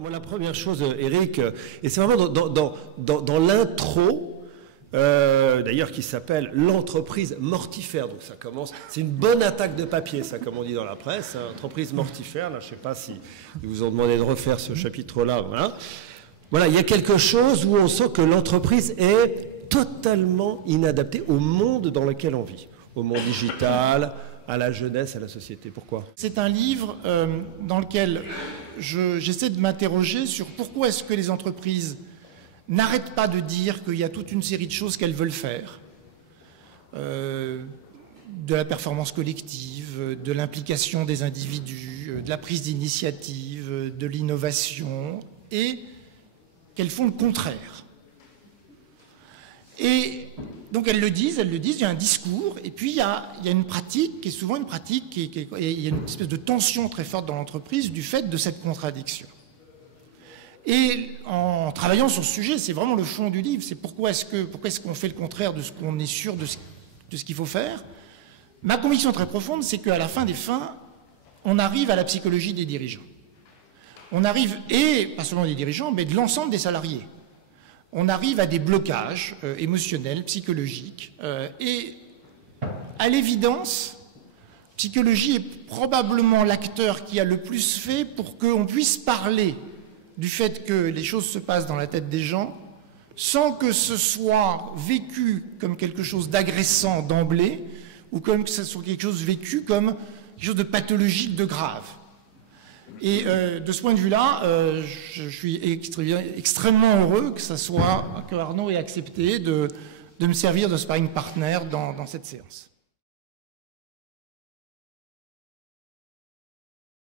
Moi, la première chose, Eric, et c'est vraiment dans l'intro, d'ailleurs qui s'appelle l'entreprise mortifère. Donc ça commence, c'est une bonne attaque de papier, ça, comme on dit dans la presse, hein, entreprise mortifère. Là, je ne sais pas si ils vous ont demandé de refaire ce chapitre-là. Voilà. Voilà, il y a quelque chose où on sent que l'entreprise est totalement inadaptée au monde dans lequel on vit, au monde digital, à la jeunesse, à la société. Pourquoi? C'est un livre dans lequel j'essaie de m'interroger sur pourquoi est-ce que les entreprises n'arrêtent pas de dire qu'il y a toute une série de choses qu'elles veulent faire. De la performance collective, de l'implication des individus, de la prise d'initiative, de l'innovation, et qu'elles font le contraire. Et donc elles le disent, il y a un discours, et puis il y a une pratique, qui est souvent une pratique, et il y a une espèce de tension très forte dans l'entreprise du fait de cette contradiction. Et en travaillant sur ce sujet, c'est vraiment le fond du livre, c'est pourquoi est-ce qu'on fait le contraire de ce qu'on est sûr de ce qu'il faut faire. Ma conviction très profonde, c'est qu'à la fin des fins, on arrive à la psychologie des dirigeants. On arrive, et pas seulement des dirigeants, mais de l'ensemble des salariés. On arrive à des blocages émotionnels, psychologiques, et à l'évidence, psychologie est probablement l'acteur qui a le plus fait pour qu'on puisse parler du fait que les choses se passent dans la tête des gens, sans que ce soit vécu comme quelque chose d'agressant d'emblée, ou comme que ce soit quelque chose vécu comme quelque chose de pathologique, de grave. Et de ce point de vue-là, je suis extrêmement heureux que Arnaud ait accepté de me servir de sparring partner dans cette séance.